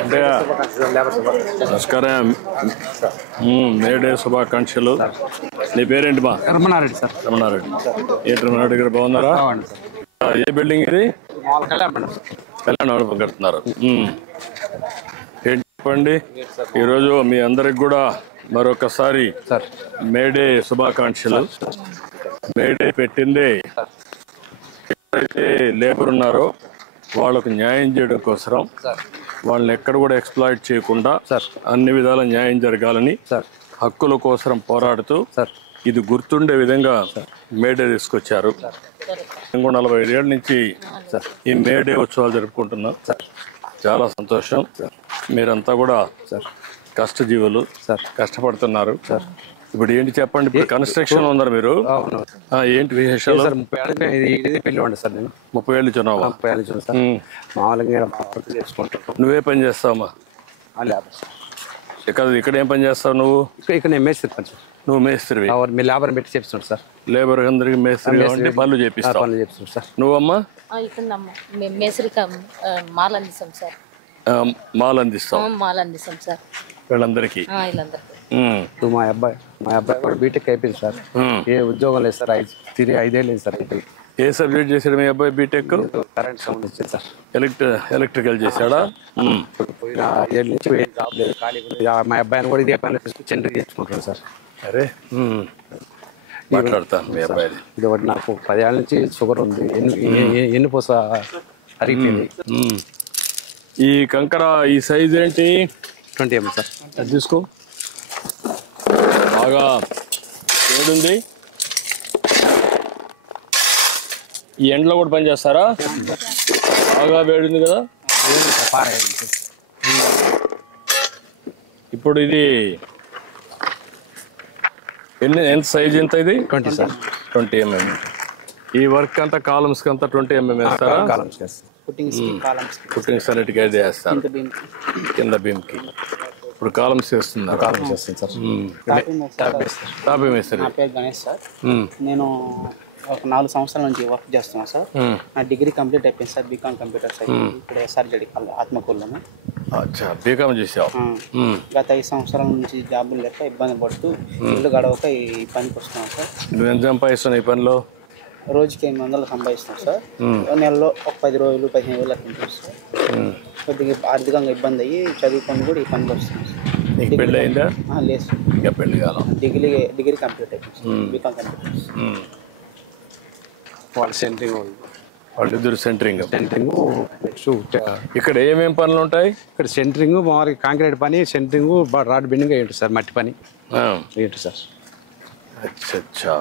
అంటే నమస్కారం, మేడే శుభాకాంక్షలు. నీ పేరేంటి మా? రమణారెడ్డి సార్. రమణారెడ్డి. ఏంటి రమణారెడ్డి గారు బాగున్నారా? ఏ బిల్డింగ్ ఇది? కళ్యాణ మండపం కడుతున్నారు. ఏంటి చెప్పండి. ఈరోజు మీ అందరికి కూడా మరొకసారి మేడే శుభాకాంక్షలు. మేడే పెట్టిందే ఎవరైతే లేబర్ ఉన్నారో వాళ్ళకు న్యాయం చేయడం కోసం, వాళ్ళని ఎక్కడ కూడా ఎక్స్ప్లాయిట్ చేయకుండా అన్ని విధాల న్యాయం జరగాలని హక్కుల కోసం పోరాడుతూ ఇది గుర్తుండే విధంగా మేడే తీసుకొచ్చారు. ఇంకో 45 ఏళ్ళ నుంచి ఈ మేడే ఉత్సవాలు జరుపుకుంటున్నాం. చాలా సంతోషం. మీరంతా కూడా కష్టజీవులు, కష్టపడుతున్నారు. ఇప్పుడు ఏంటి చెప్పండి. ఇప్పుడు కన్స్ట్రక్షన్ ఉన్నారు మీరు, ఏంటి విశేషాలు? 30 ఏళ్ళు చున్నావా? నువ్వే పని చేస్తావమ్మా? ఇక్కడ ఏం పని చేస్తావు నువ్వు? ఇక్కడ మేస్త్రి పని. నువ్వు మేస్త్రివి? లేబర్ పెట్టి చేపిస్తున్నాడు సార్. లేబర్ అందరికి మేస్త్రి పనులు చేపిస్తావు. నువ్వమ్మా? మాల్ అందిస్తావు సార్ వీళ్ళందరికీ. మా అబ్బాయి కూడా బీటెక్ అయిపోయింది సార్. ఏ ఉద్యోగం లేదు సార్. 5 ఏళ్ళు సార్. ఏ సబ్జెక్ట్ చేశాడు మీ అబ్బాయి? బీటెక్ కరెంట్ సౌండ్ వచ్చింది సార్. ఎలక్ట్రికల్ చేశాడా? పోయిన 7 ఏళ్ళ నుంచి జాబ్ లేదు, ఖాళీ. మా అబ్బాయిని కూడా ఇదే పని సెంటర్ చేసుకుంటాడు సార్. అరే మాట్లాడతాను. మీ అబ్బాయి ఇది ఒకటి. నాకు 10 ఏళ్ళ నుంచి షుగర్ ఉంది. ఎన్నుపూస అరిగిపోయింది. ఈ కంకర ఈ సైజ్ ఏంటి? 20 mm సార్. అది తీసుకో. బాగా వేడుంది. ఈ ఎండలో కూడా పని చేస్తారా? బాగా వేడుంది కదా. ఇప్పుడు ఇది ఎంత సైజ్? ఎంత ఇది? 20 సార్. 20 mm. ఈ వర్క్ అంతా కాలమ్స్ అంతా 20 mm వేస్తారా? పుట్టింగ్స్ అన్నిటికీ అయితే వేస్తారు కింద బీమ్కి. ఇప్పుడు కాలమ్స్ వేస్తున్నారు. టాప్ ఏం వేస్తారు? నా పేరు గణేష్ సార్. నేను ఒక 4 సంవత్సరాల నుంచి వర్క్ చేస్తున్నాను సార్. నా డిగ్రీ కంప్లీట్ అయిపోయింది సార్. BCom computer science. ఇప్పుడు ఎస్ఆర్జెడి ఆత్మకూరులోనే. అచ్చా, బీకామ్ చేసావు. గత 5 సంవత్సరాల నుంచి జాబులు లేక ఇబ్బంది పడుతూ ఇల్లు గడవక ఈ పనికి వస్తున్నాను సార్. నువ్వు ఎంత సంపాదిస్తున్నావు ఈ పనిలో? రోజుకి 800 సంపాదిస్తున్నాను సార్. నెలలో ఒక 10 రోజులు 15 వేలు అట్లా సార్. కొద్దిగా ఆర్థికంగా ఇబ్బంది అయ్యి చదువుకొని కూడా ఈ పనికి వస్తున్నాను సార్. నీకు పెళ్ళి అయిందా? లేదు సార్. ఇంకా పెళ్ళి కాలం. డిగ్రీ కంప్లీట్ అయిపోయింది సార్. BCom computers. వాళ్ళిద్దరు సెంటరింగ్. ఇక్కడ ఏమేం పనులు ఉంటాయి? ఇక్కడ సెంటరింగ్, మామూలుగా కాంక్రీట్ పని, సెంటరింగ్, రాడ్ బెండింగ్ ఏంటి సార్, మట్టి పని ఏంటి సార్. అచ్చా,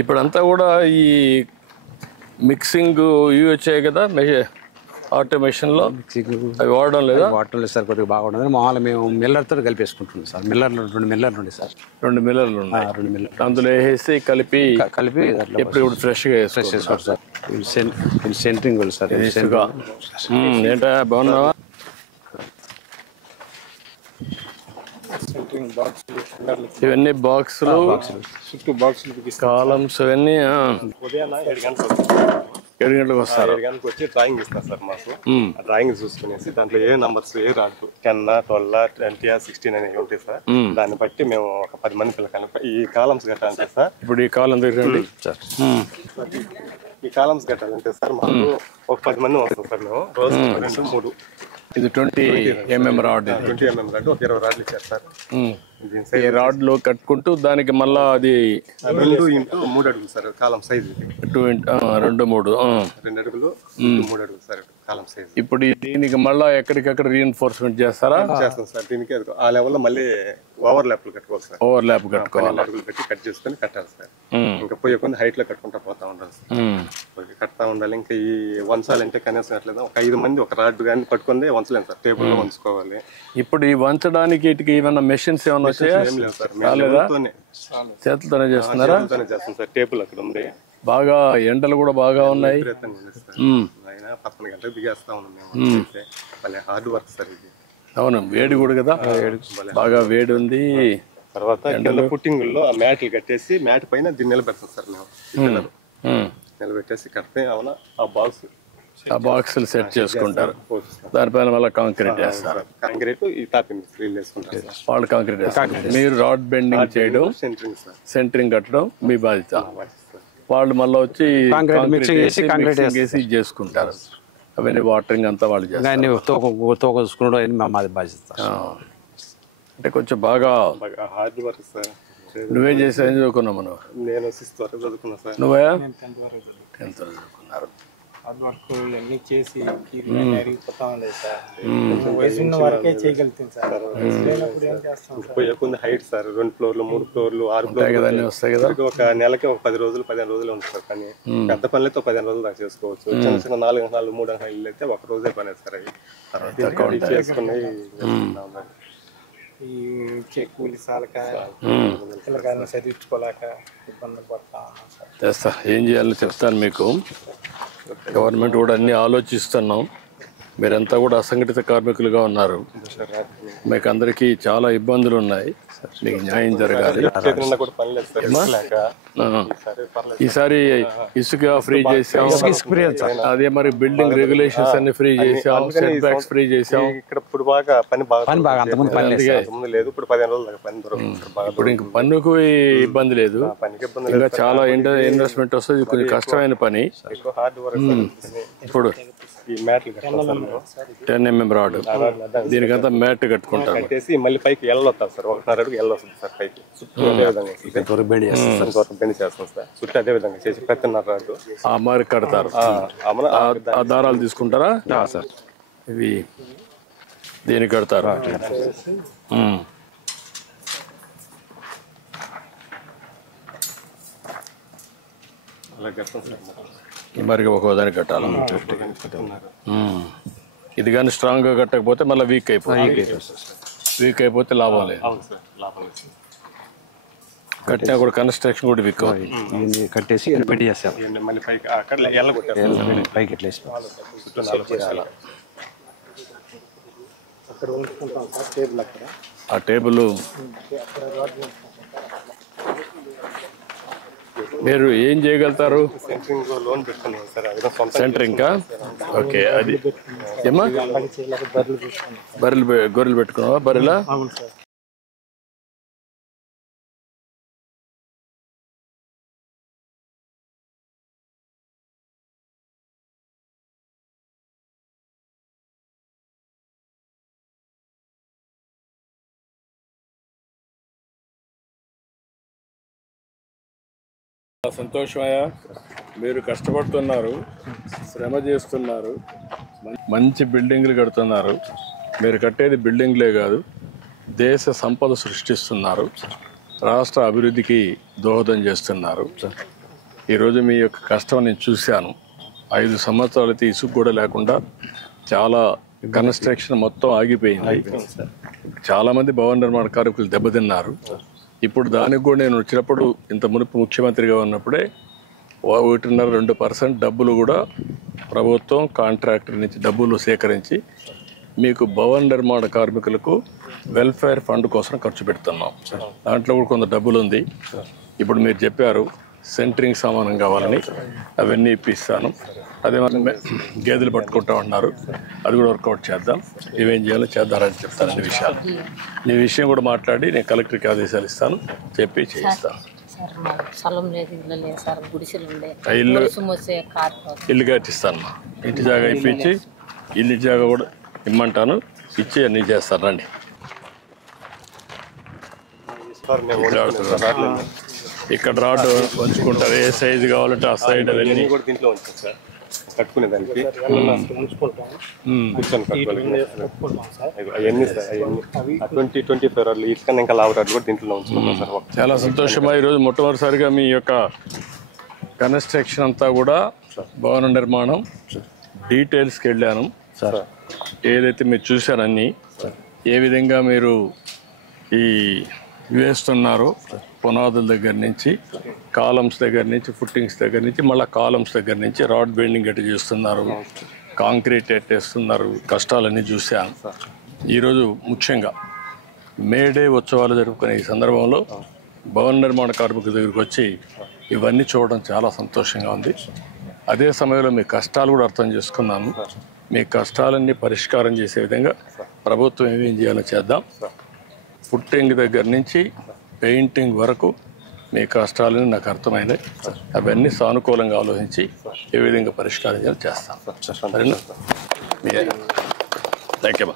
ఇప్పుడంతా కూడా ఈ మిక్సింగ్ ఇవి వచ్చాయి కదా ఆటోమేషన్ లో. అవి వాడడం లేదా? వాడటం లేదు సార్. కొద్దిగా బాగా ఉండదు. మామూలుగా మేము మిల్లర్తో కలిపేసుకుంటున్నాం సార్. 2 మిల్లర్లు ఉండే సార్. 2 మిల్లర్లు ఉన్నాయి. 2 మిల్లర్లు అందులో వేసి కలిపి ఇప్పుడు ఫ్రెష్గా వేసుకోవాలి సార్. Centering sir. ఏంటా బాగున్నావా? ఇవన్నీ బాక్సులు, కాలమ్స్, ఇవన్నీ 7 గంటలకు వస్తారు. 7 గంటలకు వచ్చి డ్రాయింగ్ ఇస్తారు సార్ మాకు. డ్రాయింగ్ చూసుకునేసి దాంట్లో ఏ నంబర్స్, ఏ రాడ్ 10, 12, 20, 16 అనేవి ఉంటాయి సార్. దాన్ని బట్టి మేము ఒక 10 మంది పిల్లకాయలు ఈ కాలమ్స్ కట్టాలంటే సార్. ఇప్పుడు ఈ కాలం దగ్గర సార్ ఈ కాలమ్స్ కట్టాలంటే సార్ మాకు ఒక 10 మంది వస్తాం సార్. మేము రోజు 2, 3. ఇది 20 mm రాడ్. 20 mm రాడ్ ఒక 20 రాడ్లు ఇచ్చారు సార్. ఈ రాడ్లు కట్టుకుంటూ దానికి మళ్ళా అది 2 x 3 అడుగులు సార్ కాలం సైజ్. 2 x 3 2 అడుగులు 3 అడుగులు సార్ కాలం సైజ్. ఇప్పుడు దీనికి మళ్ళా ఎక్కడికక్కడ రీఎన్ఫోర్స్మెంట్ చేస్తారా? చేస్తాం సార్. దీనికి ఆ లెవెల్లో మళ్ళీ ఓవర్ ల్యాప్లు కట్టుకోవాలి సార్. ఓవర్ ల్యాప్ కట్టుకోవాలి. అడుగులు పెట్టి కట్ చేసుకుని కట్టాలి సార్. ఇంకా పోయే కొన్ని హైట్ లో కట్టుకుంటా పోతా ఉండాలి సార్. కడతా ఉండాలి. ఇంకా ఈ వంచాలంటే కనీసం అట్లేదు ఒక 5 మంది ఒక రాడ్ కానీ పట్టుకుంది వంచలేము సార్. టేబుల్ లో వంచుకోవాలి. ఇప్పుడు ఈ వంచడానికి ఇటుకి ఏమన్నా మెషిన్స్ ఏమన్నా వచ్చాయా? చేతులతోనే చేస్తున్నారా? చేస్తాం సార్. టేబుల్ అక్కడ ఉంది. బాగా ఎండలు కూడా బాగా ఉన్నాయి. 11 గంటలకు దిగేస్తా ఉన్నాం. హార్డ్ వర్క్ సార్ ఇది. అవును, వేడి కూడా కదా. బాగా వేడి ఉంది. తర్వాత పుట్టింగ్ లో ఆ మ్యాట్లు కట్టేసి మ్యాట్ పైన దీన్ని నిలబెడతాం సార్. మేము నిలబెట్టేసి కడితే అవునా ఆ బాక్స్ ఆ బాక్సులు సెట్ చేసుకుంటారు, దానిపైన మళ్ళీ కాంక్రీట్ వేస్తారు. కాంక్రీట్ ఈ తాపి స్క్రీన్ వేసుకుంటారు సార్. వాళ్ళు కాంక్రీట్ వేస్తారు, మీరు రాడ్ బెండింగ్ చేయడం, సెంటరింగ్ సార్. సెంటరింగ్ కట్టడం మీ బాధ్యత. వాళ్ళు మళ్ళీ వచ్చి మిక్సింగ్ చేసి కాంక్రీట్ వేసి చేసుకుంటారు. అవన్నీ వాటరింగ్ అంతా వాళ్ళు చేస్తారు. అన్ని తోక చూసుకున్నాడు అని మాది బాధ్యత. అంటే కొంచెం బాగా హార్డ్ వర్క్ సార్. నువ్వేం చేసావు, ఏం చదువుకున్నావు మనం? నేను 6th వరకు చదువుకున్నా సార్. నువ్వే 10th వరకు చదివాను. 10th వరకు చదువుకున్నారు. హార్డ్ వర్క్ అన్నీ చేసి అరిగిపోతా ఉండేది సార్. వయసు ఉన్న వరకే చేయగలుగుతాం సార్. లేనప్పుడు ఏం చేస్తాం సార్? పోయే కొంత హైట్ సార్, 2 ఫ్లోర్లు 3 ఫ్లోర్లు 6 కదా ఫ్లోర్లు అన్నీ వస్తాయి కదా. ఒక నెలకి ఒక 10 రోజులు 15 రోజులు ఉంటుంది సార్ పని. పెద్ద పనులైతే 15 రోజులు దాకా చేసుకోవచ్చు. చిన్న చిన్న 4 గంటలు 3 గంటలు అయితే ఒక రోజే పని సార్. అవి చేసుకున్నాయి. ఈ కూలి సాలక పిల్లకాయలను చదివించుకోలేక ఇబ్బందులు పడతా ఉన్నాం సార్. చేస్తా, ఏం చేయాలో చెప్తాను మీకు. గవర్నమెంట్ కూడా అన్ని ఆలోచిస్తున్నాం. మీరంతా కూడా అసంఘటిత కార్మికులుగా ఉన్నారు, మీకు అందరికీ చాలా ఇబ్బందులు ఉన్నాయి, మీకు న్యాయం జరగాలి. ఈసారి ఇసుక ఫ్రీ చేసాం, అదే మరి బిల్డింగ్ రెగ్యులేషన్స్ అన్ని ఫ్రీ చేసాం, సెట్ బ్యాక్స్ ఫ్రీ చేసాం. ఇక్కడ ఇప్పుడు బాగా పని బాగా అంతకుముందు లేదు. ఇప్పుడు 15 రోజులు దాకా పని దొరుకుతుంది. ఇప్పుడు ఇంక పన్నుకు ఇబ్బంది లేదు, ఇంకా చాలా ఇన్వెస్ట్మెంట్ వస్తుంది. కొంచెం కష్టమైన పని. Hard work. ఇప్పుడు ఈ మ్యాట్లు 10 mm రాడ్, దీనికంతా మ్యాట్ కట్టుకుంటారు. కట్టేసి మళ్ళీ పైకి వస్తారు సార్. 1.5 అడుగు వస్తుంది సార్ పైకి. చుట్టూ అదే విధంగా బెండ్ చేస్తాం సార్. చుట్టూ అదే విధంగా చేసి 10.5 రాడు ఆ మరి కడతారు. ఆ దారాలు తీసుకుంటారా సార్? ఇవి దీనికి కడతారు. అలా కడతాం సార్. మరి ఒక్కో దానికి కట్టాలి. ఇది కానీ స్ట్రాంగ్గా కట్టకపోతే మళ్ళీ వీక్ అయిపోతే లాభం లేదు. కట్టినా కూడా కన్స్ట్రక్షన్ కూడా వీక్ అవుతుంది. కట్టేసి పెట్టి చేస్తాం. మళ్ళీ పైకి అక్కడ పైకి ఎట్లా ఆ టేబుల్ మీరు ఏం చేయగలుగుతారు? లోన్ పెట్టుకున్నాం సార్. Centering okay. అది ఏమా గొర్రెలు పెట్టుకున్నావా? బర్రెలా? సంతోషమయ్యా, మీరు కష్టపడుతున్నారు, శ్రమ చేస్తున్నారు, మంచి బిల్డింగ్లు కడుతున్నారు. మీరు కట్టేది బిల్డింగ్లే కాదు, దేశ సంపద సృష్టిస్తున్నారు, రాష్ట్ర అభివృద్ధికి దోహదం చేస్తున్నారు. ఈరోజు మీ యొక్క కష్టం నేను చూశాను. 5 సంవత్సరాలైతే ఇసుక కూడా లేకుండా చాలా కన్స్ట్రక్షన్ మొత్తం ఆగిపోయింది. చాలామంది భవన నిర్మాణ కార్మికులు దెబ్బతిన్నారు. ఇప్పుడు దానికి కూడా నేను వచ్చినప్పుడు, ఇంత మునుపు ముఖ్యమంత్రిగా ఉన్నప్పుడే 1.5-2% డబ్బులు కూడా ప్రభుత్వం కాంట్రాక్టర్ నుంచి డబ్బులు సేకరించి మీకు భవన నిర్మాణ కార్మికులకు వెల్ఫేర్ ఫండ్ కోసం ఖర్చు పెడుతున్నాం. దాంట్లో కూడా కొంత డబ్బులు ఉంది. ఇప్పుడు మీరు చెప్పారు సెంటరింగ్ సామానం కావాలని, అవన్నీ ఇప్పిస్తాను. అదే మనం గేదెలు పట్టుకుంటా ఉన్నారు, అది కూడా వర్కౌట్ చేద్దాం. ఇవేం చేయాలో చేద్దారని చెప్తాను. అన్ని విషయాలు నీ విషయం కూడా మాట్లాడి నేను కలెక్టర్కి ఆదేశాలు ఇస్తాను, చెప్పి చేయిస్తాను. ఇల్లు కట్టిస్తాను, ఇంటి జాగా ఇప్పించి ఇల్లు జాగా కూడా ఇమ్మంటాను, ఇచ్చి అన్నీ చేస్తాను. రండి. ఇక్కడ రాడ్ వంచుకుంటారు, ఏ సైజు కావాలంటే ఆ సైడ్ అవన్నీ కూడా దీంట్లో ఉంటాం సార్. కట్టుకునేదానికి కూర్చొని కట్టుకోవాలి. అవన్నీ సార్, అవన్నీ 20-25 రాళ్ళు ఇటుకన్నా ఇంకా లావు రాళ్ళు కూడా దీంట్లో ఉంచుకుంటాం సార్. చాలా సంతోషమా. ఈరోజు మొట్టమొదటిసారిగా మీ యొక్క కన్స్ట్రక్షన్ అంతా కూడా భవన నిర్మాణం డీటెయిల్స్కి వెళ్ళాను సార్. ఏదైతే మీరు చూశారన్నీ, ఏ విధంగా మీరు ఈ వేస్తున్నారో, పునాదుల దగ్గర నుంచి, కాలమ్స్ దగ్గర నుంచి, ఫుట్టింగ్స్ దగ్గర నుంచి, మళ్ళీ కాలమ్స్ దగ్గర నుంచి రాడ్ బెండింగ్ ఎట్ట చేస్తున్నారు, కాంక్రీట్ ఎట్టేస్తున్నారు, కష్టాలన్నీ చూశాను. ఈరోజు ముఖ్యంగా మేడే ఉత్సవాలు జరుపుకునే ఈ సందర్భంలో భవన నిర్మాణ కార్మికుల దగ్గరికి వచ్చి ఇవన్నీ చూడడం చాలా సంతోషంగా ఉంది. అదే సమయంలో మీ కష్టాలు కూడా అర్థం చేసుకున్నాను. మీ కష్టాలన్నీ పరిష్కారం చేసే విధంగా ప్రభుత్వం ఏం చేయాలో చేద్దాం. పుట్టింగ్ దగ్గర నుంచి పెయింటింగ్ వరకు మీ కష్టాలని నాకు అర్థమైనాయి. అవన్నీ సానుకూలంగా ఆలోచించి ఏ విధంగా పరిష్కారం చేయాలో చేస్తాం. సరేనా? Thank you.